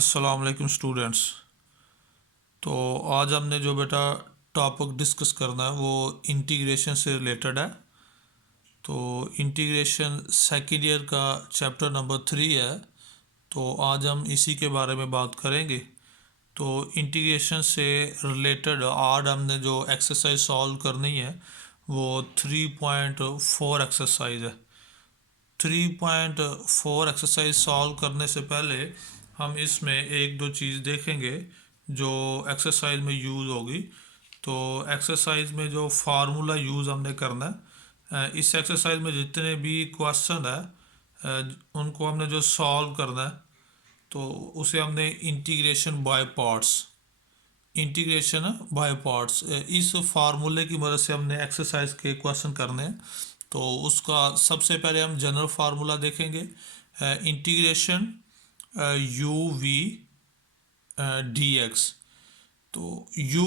अस्सलाम वालेकुम स्टूडेंट्स। तो आज हमने जो बेटा टॉपिक डिस्कस करना है वो इंटीग्रेशन से रिलेटेड है। तो इंटीग्रेशन सेकेंड ईयर का चैप्टर नंबर 3 है। तो आज हम इसी के बारे में बात करेंगे। तो इंटीग्रेशन से रिलेटेड आज हमने जो एक्सरसाइज सॉल्व करनी है वो 3.4 एक्सरसाइज है। 3.4 एक्सरसाइज सॉल्व करने से पहले हम इसमें एक दो चीज़ देखेंगे जो एक्सरसाइज में यूज़ होगी। तो एक्सरसाइज में जो फार्मूला यूज़ हमने करना है, इस एक्सरसाइज में जितने भी क्वेश्चन है उनको हमने जो सॉल्व करना है तो उसे हमने इंटीग्रेशन बाय पार्ट्स इस फार्मूले की मदद से हमने एक्सरसाइज के क्वेश्चन करने हैं। तो उसका सबसे पहले हम जनरल फार्मूला देखेंगे, integration u v d x. तो यू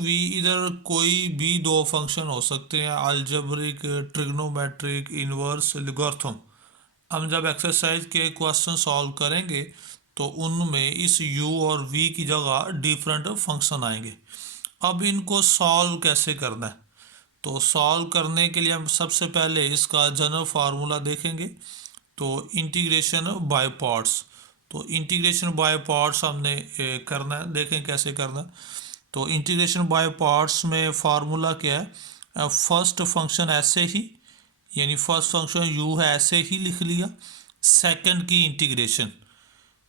वी इधर कोई भी दो फंक्शन हो सकते हैं, अलजेब्रिक, ट्रिग्नोमेट्रिक, इनवर्स, लॉगरिथम। हम जब एक्सरसाइज के क्वेश्चन सॉल्व करेंगे तो उनमें इस u और v की जगह डिफरेंट फंक्शन आएंगे। अब इनको सॉल्व कैसे करना है, तो सॉल्व करने के लिए हम सबसे पहले इसका जनरल फार्मूला देखेंगे। तो इंटीग्रेशन बाय पार्ट्स, तो इंटीग्रेशन बाय पार्ट्स हमने करना है, देखें कैसे करना है। तो इंटीग्रेशन बाय पार्ट्स में फार्मूला क्या है, फर्स्ट फंक्शन ऐसे ही, यानी फर्स्ट फंक्शन u है ऐसे ही लिख लिया। सेकंड की इंटीग्रेशन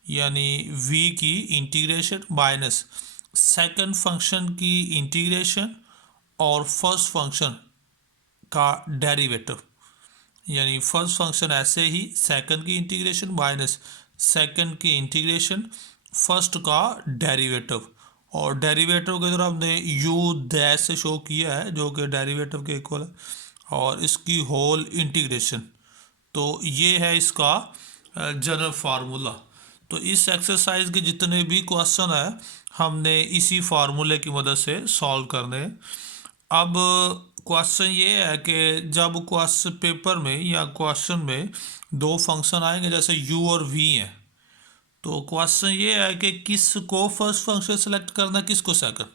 यानी v की इंटीग्रेशन माइनस सेकंड फंक्शन की इंटीग्रेशन और फर्स्ट फंक्शन का डेरिवेटिव, यानी फर्स्ट फंक्शन ऐसे ही सेकंड की इंटीग्रेशन माइनस सेकंड की इंटीग्रेशन फर्स्ट का डेरिवेटिव, और डेरिवेटिव की तरह हमने u डैश से शो किया है जो कि डेरिवेटिव के इक्वल है, और इसकी होल इंटीग्रेशन। तो ये है इसका जनरल फार्मूला। तो इस एक्सरसाइज के जितने भी क्वेश्चन है हमने इसी फार्मूले की मदद से सॉल्व करने हैं। अब क्वेश्चन ये है कि जब क्वेश्चन पेपर में या क्वेश्चन में दो फंक्शन आएंगे जैसे u और v हैं, तो क्वेश्चन ये है कि किस को फर्स्ट फंक्शन सेलेक्ट करना, किसको सेकंड।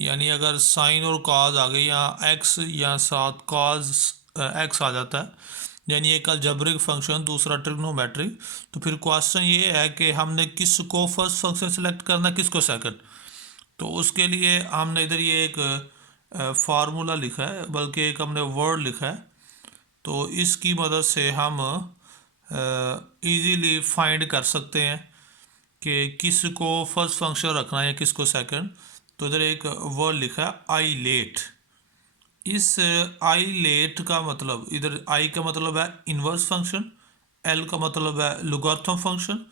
यानी अगर साइन और कॉज आ गई या x या साथ कॉज x आ जाता है, यानी एक अलजेब्रिक फंक्शन दूसरा ट्रिग्नोमेट्रिक, तो फिर क्वेश्चन ये है कि हमने किस को फर्स्ट फंक्शन सेलेक्ट करना, किसको सेकंड। तो उसके लिए हमने इधर ये एक फार्मूला लिखा है, बल्कि एक हमने वर्ड लिखा है। तो इसकी मदद से हम इजीली फाइंड कर सकते हैं कि किस को फर्स्ट फंक्शन रखना है या किसको सेकंड। तो इधर एक वर्ड लिखा है आई लेट। इस आई लेट का मतलब, इधर आई का मतलब है इन्वर्स फंक्शन, एल का मतलब है लॉगरिथम फंक्शन,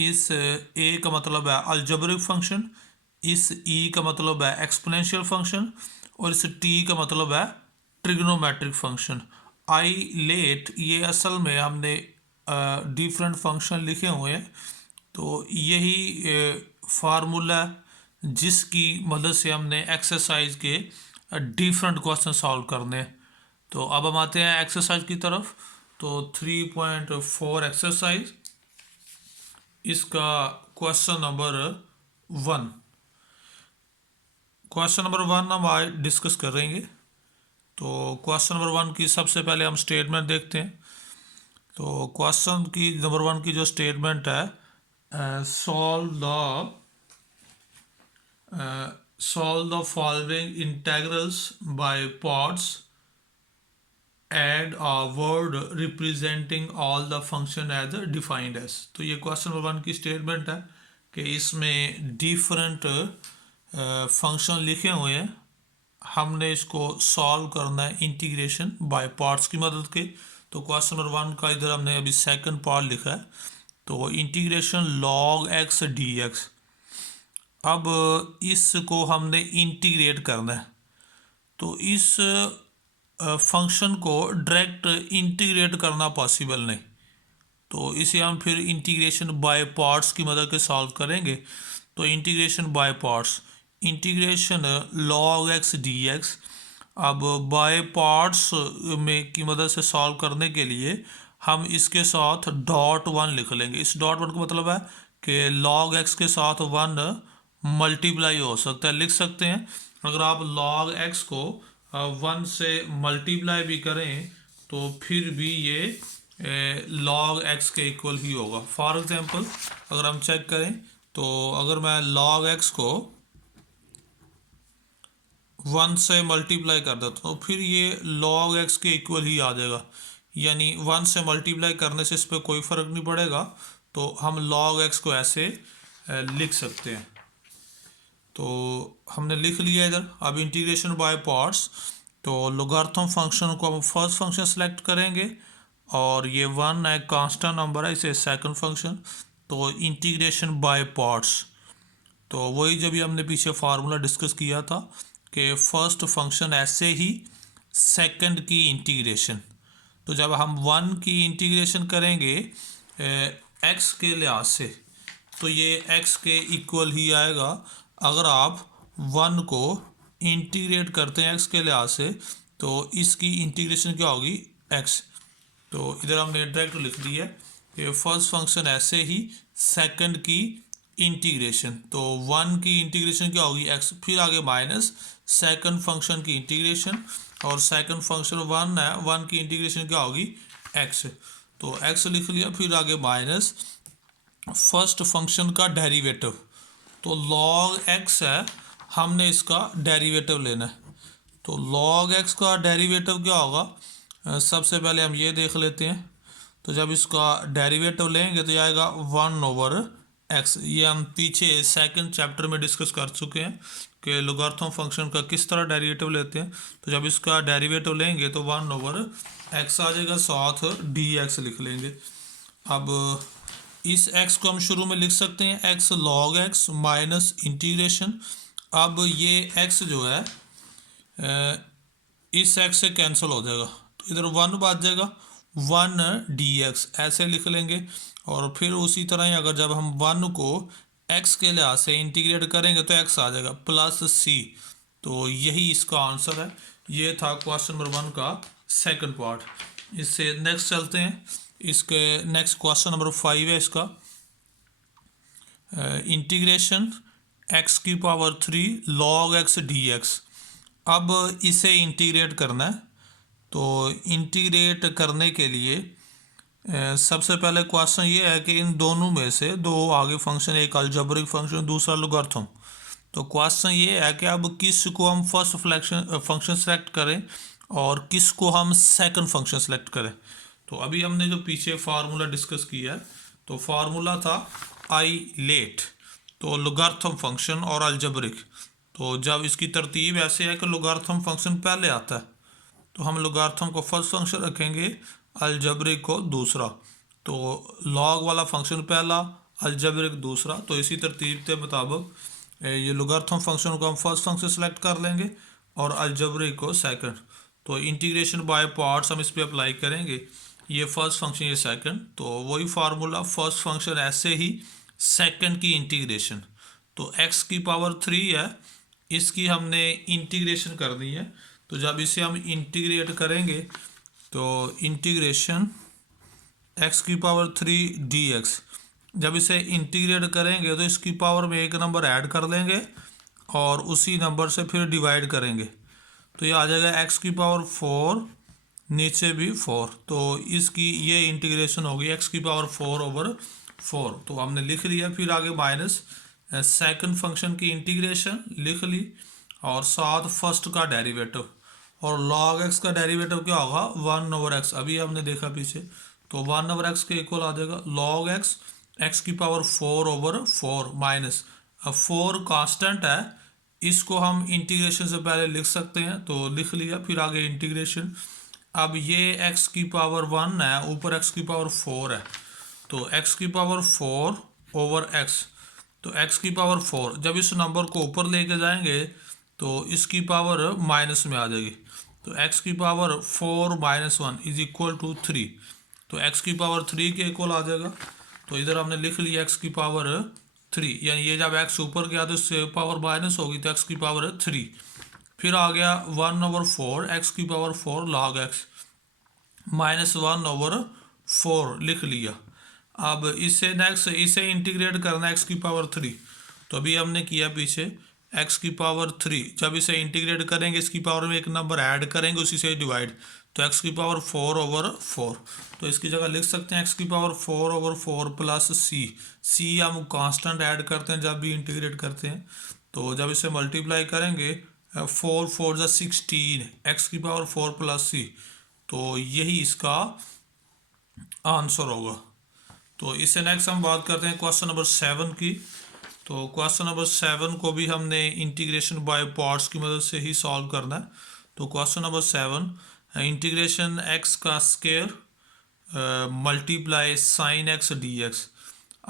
इस ए का मतलब है अलजेब्रिक फंक्शन, इस ई का मतलब है एक्सपोनेंशियल फंक्शन, और इस टी का मतलब है ट्रिग्नोमेट्रिक फंक्शन। आई लेट ये असल में हमने डिफरेंट फंक्शन लिखे हुए हैं। तो यही फार्मूला जिसकी मदद से हमने एक्सरसाइज के डिफरेंट क्वेश्चन सॉल्व करने हैं। तो अब हम आते हैं एक्सरसाइज की तरफ। तो 3.4 एक्सरसाइज, इसका क्वेश्चन नंबर 1, क्वेश्चन नंबर 1 हम आज डिस्कस करेंगे। तो क्वेश्चन नंबर 1 की सबसे पहले हम स्टेटमेंट देखते हैं। तो क्वेश्चन की नंबर 1 की जो स्टेटमेंट है, solve the following integrals by parts, add a word representing all the function as defined as। तो ये क्वेश्चन नंबर 1 की स्टेटमेंट है कि इसमें डिफरेंट फंक्शन लिखे हुए हैं, हमने इसको सॉल्व करना है इंटीग्रेशन बाय पार्ट्स की मदद के। तो क्वेश्चन नंबर 1 का इधर हमने अभी सेकंड पार्ट लिखा है, तो इंटीग्रेशन log x dx। अब इसको हमने इंटीग्रेट करना है, तो इस फंक्शन को डायरेक्ट इंटीग्रेट करना पॉसिबल नहीं, तो इसे हम फिर इंटीग्रेशन बाय पार्ट्स की मदद से सॉल्व करेंगे। तो integration by parts, integration log x dx। अब बाय पार्ट्स में की मदद से सॉल्व करने के लिए हम इसके साथ डॉट वन लिख लेंगे। इस डॉट वन का मतलब है कि log x के साथ वन मल्टीप्लाई हो सकता है, लिख सकते हैं। अगर आप log x को वन से मल्टीप्लाई भी करें तो फिर भी ये log x के इक्वल ही होगा। फॉर एग्जांपल अगर हम चेक करें तो अगर मैं log x को वन से मल्टीप्लाई कर देता हूँ तो फिर ये log x के इक्वल ही आ जाएगा, यानी वन से मल्टीप्लाई करने से इस पर कोई फ़र्क नहीं पड़ेगा। तो हम log x को ऐसे लिख सकते हैं। तो हमने लिख लिया इधर। अब इंटीग्रेशन बाय पार्ट्स, तो लोगारिथम फंक्शन को हम फर्स्ट फंक्शन सेलेक्ट करेंगे और ये वन एक कांस्टेंट नंबर है, इसे सेकंड फंक्शन। तो इंटीग्रेशन बाय पार्ट्स, तो वही जब ये हमने पीछे फार्मूला डिस्कस किया था कि फर्स्ट फंक्शन ऐसे ही सेकंड की इंटीग्रेशन। तो जब हम वन की इंटीग्रेशन करेंगे एक्स के लिहाज से तो ये एक्स के इक्वल ही आएगा। अगर आप वन को इंटीग्रेट करते हैं एक्स के लिहाज से तो इसकी इंटीग्रेशन क्या होगी, एक्स। तो इधर हमने डायरेक्ट लिख दिया कि फर्स्ट फंक्शन ऐसे ही सेकंड की इंटीग्रेशन। तो वन की इंटीग्रेशन क्या होगी, एक्स, फिर आगे माइनस सेकंड फंक्शन की इंटीग्रेशन, और सेकंड फंक्शन वन है, वन की इंटीग्रेशन क्या होगी, एक्स। तो एक्स लिख लिया, फिर आगे माइनस फर्स्ट फंक्शन का डेरिवेटिव। तो log x है, हमने इसका डेरिवेटिव लेना है। तो log x का डेरिवेटिव क्या होगा, सबसे पहले हम ये देख लेते हैं। तो जब इसका डेरिवेटिव लेंगे तो आएगा वन ओवर एक्स। ये हम पीछे सेकंड चैप्टर में डिस्कस कर चुके हैं कि लोगारिथम फंक्शन का किस तरह डेरिवेटिव लेते हैं। तो जब इसका डेरिवेटिव लेंगे तो वन ओवर एक्स आ जाएगा, साथ डी एक्स लिख लेंगे। अब इस x को हम शुरू में लिख सकते हैं x log x minus integration. अब ये x जो है इस x से कैंसिल हो जाएगा, तो इधर वन बच जाएगा, वन dx ऐसे लिख लेंगे। और फिर उसी तरह ही अगर जब हम वन को x के लिहाज से इंटीग्रेट करेंगे तो x आ जाएगा प्लस c। तो यही इसका आंसर है। ये था क्वेश्चन नंबर वन का सेकंड पार्ट। इससे नेक्स्ट चलते हैं। इसके नेक्स्ट क्वेश्चन नंबर 5 है इसका, इंटीग्रेशन x की पावर 3 log x dx। अब इसे इंटीग्रेट करना है। तो इंटीग्रेट करने के लिए सबसे पहले क्वेश्चन ये है कि इन दोनों में से दो आगे फंक्शन, एक अलजेब्रिक फंक्शन दूसरा लोगारिथम। तो क्वेश्चन ये है कि अब किस को हम फर्स्ट फंक्शन सेलेक्ट करें और किस को हम सेकंड फंक्शन सेलेक्ट करें। तो अभी हमने जो पीछे फार्मूला डिस्कस किया है, तो फार्मूला था आई लेट, तो लोगारिथम फंक्शन और अलजेब्रिक। तो जब इसकी तरतीब ऐसे है कि लोगारिथम फंक्शन पहले आता है तो हम लोगारिथम को फर्स्ट फंक्शन रखेंगे, अलजेब्रिक को दूसरा। तो लॉग वाला फंक्शन पहला, अलजेब्रिक दूसरा। तो इसी तरतीब के मुताबिक ये लोगारिथम फंक्शन को हम फर्स्ट फंक्शन सेलेक्ट कर लेंगे और अलजेब्रिक को सेकंड। तो इंटीग्रेशन बाय पार्ट्स हम इस पर अप्लाई करेंगे, ये फर्स्ट फंक्शन ये सेकंड। तो वही फार्मूला, फर्स्ट फंक्शन ऐसे ही सेकंड की इंटीग्रेशन। तो x की पावर 3 है, इसकी हमने इंटीग्रेशन करनी है। तो जब इसे हम इंटीग्रेट करेंगे तो इंटीग्रेशन x की पावर 3 dx, जब इसे इंटीग्रेट करेंगे तो इसकी पावर में एक नंबर ऐड कर लेंगे और उसी नंबर से फिर डिवाइड करेंगे। तो ये आ जाएगा x की पावर 4, नीचे भी 4। तो इसकी ये इंटीग्रेशन होगी x की पावर 4 ओवर 4। तो हमने लिख लिया, फिर आगे माइनस सेकंड फंक्शन की इंटीग्रेशन लिख ली और साथ फर्स्ट का डेरिवेटिव। और log x का डेरिवेटिव क्या होगा, वन ओवर एक्स। अभी हमने देखा पीछे, तो वन ओवर एक्स के इक्वल आ जाएगा log x, x की पावर 4 ओवर 4 माइनस, अब 4 कांस्टेंट है, इसको हम इंटीग्रेशन से पहले लिख सकते हैं। तो लिख लिया, फिर आगे इंटीग्रेशन। अब ये x की पावर 1 है, ऊपर x की पावर 4 है, तो x की पावर 4 ओवर x। तो x की पावर 4 जब इस नंबर को ऊपर लेके जाएंगे तो इसकी पावर माइनस में आ जाएगी। तो x की power 4 minus 1 is equal to 3। तो x की पावर 3 के इक्वल आ जाएगा। तो इधर हमने लिख लिया x की पावर 3, यानी ये जब x ऊपर गया तो इससे पावर माइनस होगी, तो x की पावर 3। फिर आ गया 1 ओवर 4 x की power 4 log x minus 1 over 4 लिख लिया। अब इसे नेक्स्ट इसे इंटीग्रेट करना है एक्स की पावर 3, तो अभी हमने किया पीछे एक्स की पावर 3, जब इसे इंटीग्रेट करेंगे इसकी पावर में एक नंबर ऐड करेंगे उसी से डिवाइड, तो एक्स की पावर 4/4, तो इसकी जगह लिख सकते हैं एक्स की पावर 4/4 प्लस सी हम कांस्टेंट ऐड करते हैं जब भी इंटीग्रेट करते हैं, तो जब इसे मल्टीप्लाई करेंगे 4×4 = 16 एक्स की पावर 4 प्लस सी, तो यही इसका आंसर होगा। तो इससे नेक्स्ट हम बात करते हैं क्वेश्चन नंबर 7 की। तो क्वेश्चन नंबर 7 को भी हमने इंटीग्रेशन बाय पार्ट्स की मदद से ही सॉल्व करना है। तो क्वेश्चन नंबर 7, इंटीग्रेशन एक्स का square multiply sine x D x.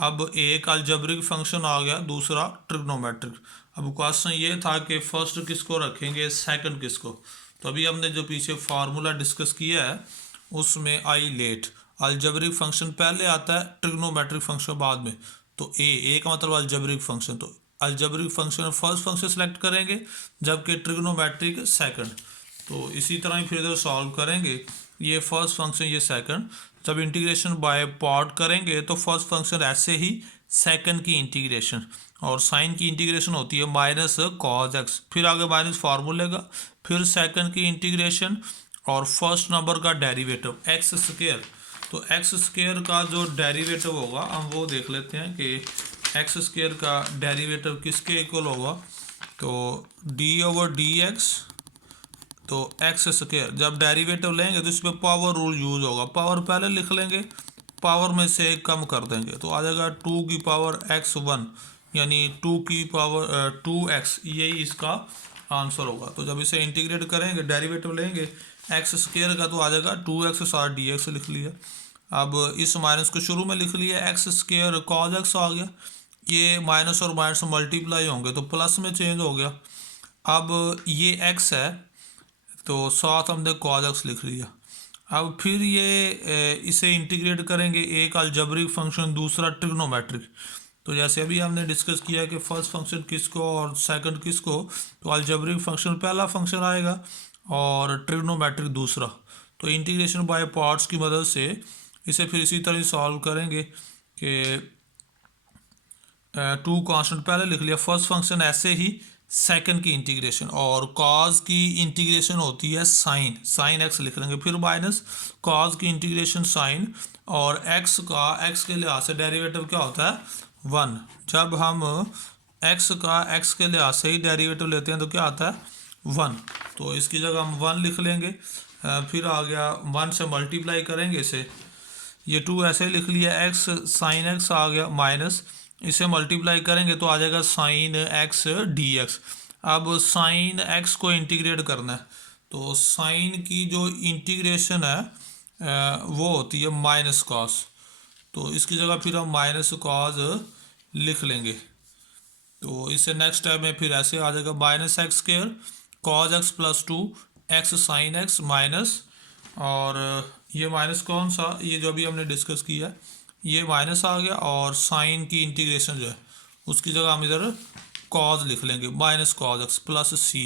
अब एक अलजेब्रिक फंक्शन आ गया, दूसरा ट्रिग्नोमेट्रिक। अब क्वेश्चन ये था कि फर्स्ट किसको रखेंगे, सेकंड किसको। तो अभी हमने जो पीछे फार्मूला डिस्कस किया है उसमें आई लेट अलजेब्रिक फंक्शन पहले आता है, ट्रिग्नोमेट्रिक फंक्शन बाद में। तो ए का मतलब अलजेब्रिक फंक्शन, तो algebraic function first function select करेंगे जबकि ट्रिग्नोमेट्रिक सेकंड। तो इसी तरह ही फिर इधर सॉल्व करेंगे, ये फर्स्ट फंक्शन ये सेकंड, जब इंटीग्रेशन बाय पार्ट करेंगे तो फर्स्ट फंक्शन ऐसे ही सेकंड की इंटीग्रेशन, और साइन की इंटीग्रेशन होती है माइनस कॉज एक्स, फिर आगे माइनस फार्मूले का, फिर सेकंड की इंटीग्रेशन और फर्स्ट नंबर का डेरिवेटिव एक्स स्क्वायर। तो एक्स स्क्वायर का जो डेरिवेटिव होगा हम वो देख लेते हैं कि एक्स स्क्वायर का डेरिवेटिव किसके इक्वल होगा। तो d/dx, तो एक्स स्क्वायर जब डेरिवेटिव लेंगे तो इसमें पावर रूल यूज होगा, पावर पहले लिख लेंगे, पावर में से कम कर देंगे तो आ जाएगा 2 की पावर x1, यानी 2 की पावर 2x, यही इसका आंसर होगा। तो जब इसे इंटीग्रेट करेंगे डेरिवेटिव लेंगे एक्स स्क्वायर का तो आ जाएगा 2x सार dx लिख लिया। अब इस माइनस को शुरू में लिख लिया, एक्स स्क्वायर कॉज एक्स आ गया, ये माइनस और माइनस मल्टीप्लाई होंगे तो प्लस में चेंज हो गया। अब ये x है तो साथ हमने कॉज एक्स लिख लिया। अब फिर ये इसे इंटीग्रेट करेंगे, एक अलजेब्रिक फंक्शन दूसरा ट्रिग्नोमेट्रिक। तो जैसे अभी हमने डिस्कस किया कि फर्स्ट फंक्शन किसको और सेकंड किसको, तो अलजेब्रिक फंक्शन पहला फंक्शन आएगा और ट्रिग्नोमेट्रिक दूसरा। तो इंटीग्रेशन बाय पार्ट्स की मदद से इसे फिर इसी तरह सॉल्व करेंगे कि 2 कांस्टेंट पहले लिख लिया, फर्स्ट फंक्शन ऐसे ही सेकंड की इंटीग्रेशन, और कॉज की इंटीग्रेशन होती है साइन एक्स लिख लेंगे, फिर माइनस कॉज की इंटीग्रेशन साइन, और एक्स के लिहाज से डेरिवेटिव क्या होता है 1। जब हम एक्स के लिहाज से ही डेरिवेटिव लेते हैं तो क्या आता है 1, तो इसकी जगह हम 1 लिख लेंगे। फिर आ गया 1 से मल्टीप्लाई करेंगे इसे, ये 2 ऐसे ही लिख लिया, एक्स साइन एक्स आ गया माइनस, इसे मल्टीप्लाई करेंगे तो आ जाएगा साइन एक्स डी एक्स। अब साइन एक्स को इंटीग्रेट करना है, तो साइन की जो इंटीग्रेशन है वो होती है माइनस कॉस, तो इसकी जगह फिर हम माइनस कॉस लिख लेंगे। तो इससे नेक्स्ट स्टेप में फिर ऐसे आ जाएगा minus x square cos x plus 2 x sine x minus, और ये माइनस कौन सा, ये जो अभी हमने डिस्कस किया ये माइनस आ गया, और साइन की इंटीग्रेशन जो है उसकी जगह हम इधर कॉज लिख लेंगे माइनस कॉज एक्स प्लस सी।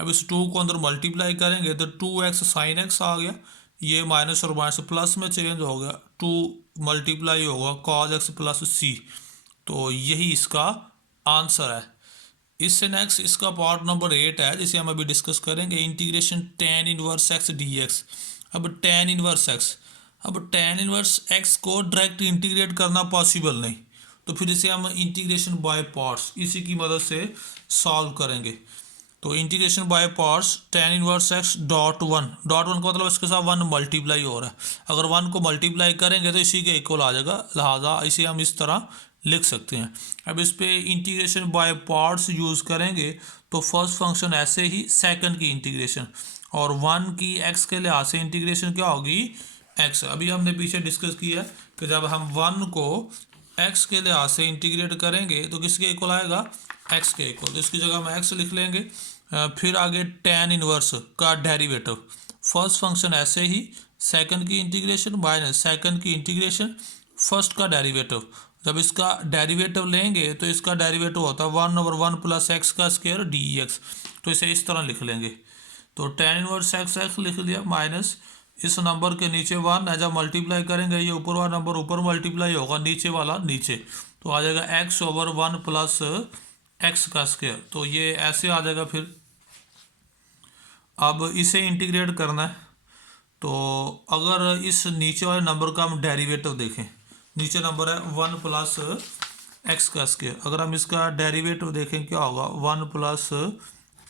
अब इस 2 को अंदर मल्टीप्लाई करेंगे तो 2x साइन एक्स आ गया, ये माइनस और माइनस प्लस में चेंज हो गया, 2 मल्टीप्लाई होगा कॉज एक्स प्लस सी, तो यही इसका आंसर है। इससे नेक्स्ट इसका पार्ट नंबर 8 है जिसे हम अभी डिस्कस करेंगे, integration tan inverse x D x. अब tan इनवर्स एक्स, अब tan इनवर्स एक्स को डायरेक्ट इंटीग्रेट करना पॉसिबल नहीं, तो फिर इसे हम इंटीग्रेशन बाय पार्ट्स इसी की मदद से सॉल्व करेंगे। तो integration by parts tan inverse x dot one का मतलब इसके साथ 1 मल्टीप्लाई हो रहा है, अगर 1 को मल्टीप्लाई करेंगे तो इसी के इक्वल आ जाएगा, लिहाजा इसे हम इस तरह लिख सकते हैं। अब इस पे इंटीग्रेशन बाय पार्ट्स यूज़ करेंगे तो फर्स्ट फंक्शन ऐसे ही सेकंड की इंटीग्रेशन, और 1 की एक्स के लिहाज से इंटीग्रेशन क्या होगी एक्स। अभी हमने पीछे डिस्कस किया कि जब हम 1 को एक्स के लिहाज से इंटीग्रेट करेंगे तो किसके इक्वल आएगा एक्स के इक्वल, तो इसकी जगह हम एक्स लिख लेंगे। फिर आगे tan इनवर्स का डेरिवेटिव, फर्स्ट फंक्शन ऐसे ही सेकंड की इंटीग्रेशन माइनस सेकंड की इंटीग्रेशन फर्स्ट का डेरिवेटिव, जब इसका डेरिवेटिव लेंगे तो इसका डेरिवेटिव होता है 1/1 प्लस एक्स का स्क्वायर डी एक्स, तो इसे इस तरह लिख लेंगे। तो tan इनवर्स एक्स लिख लिया माइनस इस नंबर के नीचे 1 है, जब मल्टीप्लाई करेंगे ये ऊपर वाला नंबर ऊपर मल्टीप्लाई होगा, नीचे वाला नीचे, तो आ जाएगा x/1 प्लस एक्स का स्क्वायर। तो ये ऐसे आ जाएगा। फिर अब इसे इंटीग्रेट करना है, तो अगर इस नीचे वाले नंबर का हम डेरिवेटिव देखें, नीचे नंबर है 1 प्लस एक्स का स्क्वायर, अगर हम इसका डेरिवेटिव देखें क्या होगा, 1 प्लस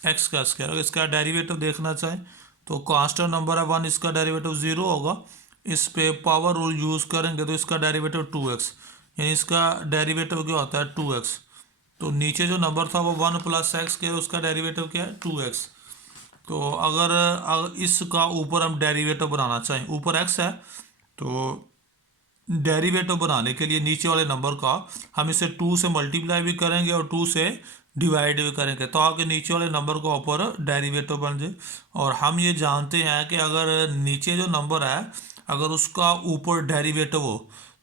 एक्स का स्क्वायर। अगर इसका डेरिवेटिव देखना चाहें तो कांस्टेंट नंबर है 1, इसका डेरिवेटिव 0 होगा। इस पे पावर रूल यूज़ करेंगे तो इसका डेरिवेटिव 2x, यानी इसका डेरिवेटिव क्या होता है 2x। तो नीचे जो नंबर था वो 1 प्लस एक्स के, उसका डेरिवेटिव क्या है 2x। तो अगर इसका ऊपर हम डेरिवेटिव बनाना चाहें, ऊपर x है, तो डेरिवेटिव बनाने के लिए नीचे वाले नंबर का हम इसे 2 से मल्टीप्लाई भी करेंगे और 2 से डिवाइड भी करेंगे, तो आगे नीचे वाले नंबर का ऊपर डेरिवेटिव बन जाए। और हम ये जानते हैं कि अगर नीचे जो नंबर है अगर उसका ऊपर डेरिवेटिव हो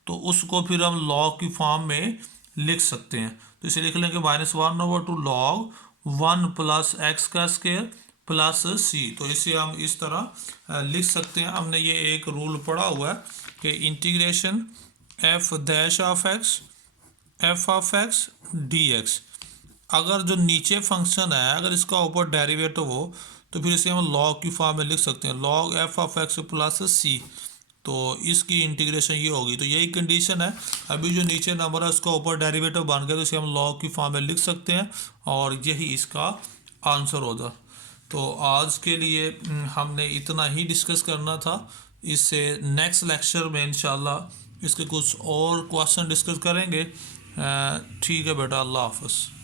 तो उसको फिर हम लॉग की फॉर्म में लिख सकते हैं। तो इसे लिख लेंगे -1/2 log 1 प्लस एक्स का स्क्वायर प्लस सी। तो इसे हम इस तरह लिख सकते हैं। हमने ये एक रूल पढ़ा हुआ है कि integration F dash of x D x, अगर जो नीचे फंक्शन है अगर इसका ऊपर डेरिवेटिव हो तो फिर इसे हम लॉग की फॉर्म में लिख सकते हैं, log F of X plus C. तो इसकी इंटीग्रेशन ये होगी। तो यही कंडीशन है, अभी जो नीचे नंबर है उसका ऊपर डेरिवेटिव बन गया तो इसे हम लॉग की फॉर्म में लिख सकते हैं और यही इसका आंसर होगा। तो आज के लिए हमने इतना ही डिस्कस करना था। इससे नेक्स्ट लेक्चर में इंशाल्लाह इसके कुछ और क्वेश्चन डिस्कस करेंगे। ठीक है बेटा, अल्लाह हाफ़िज़।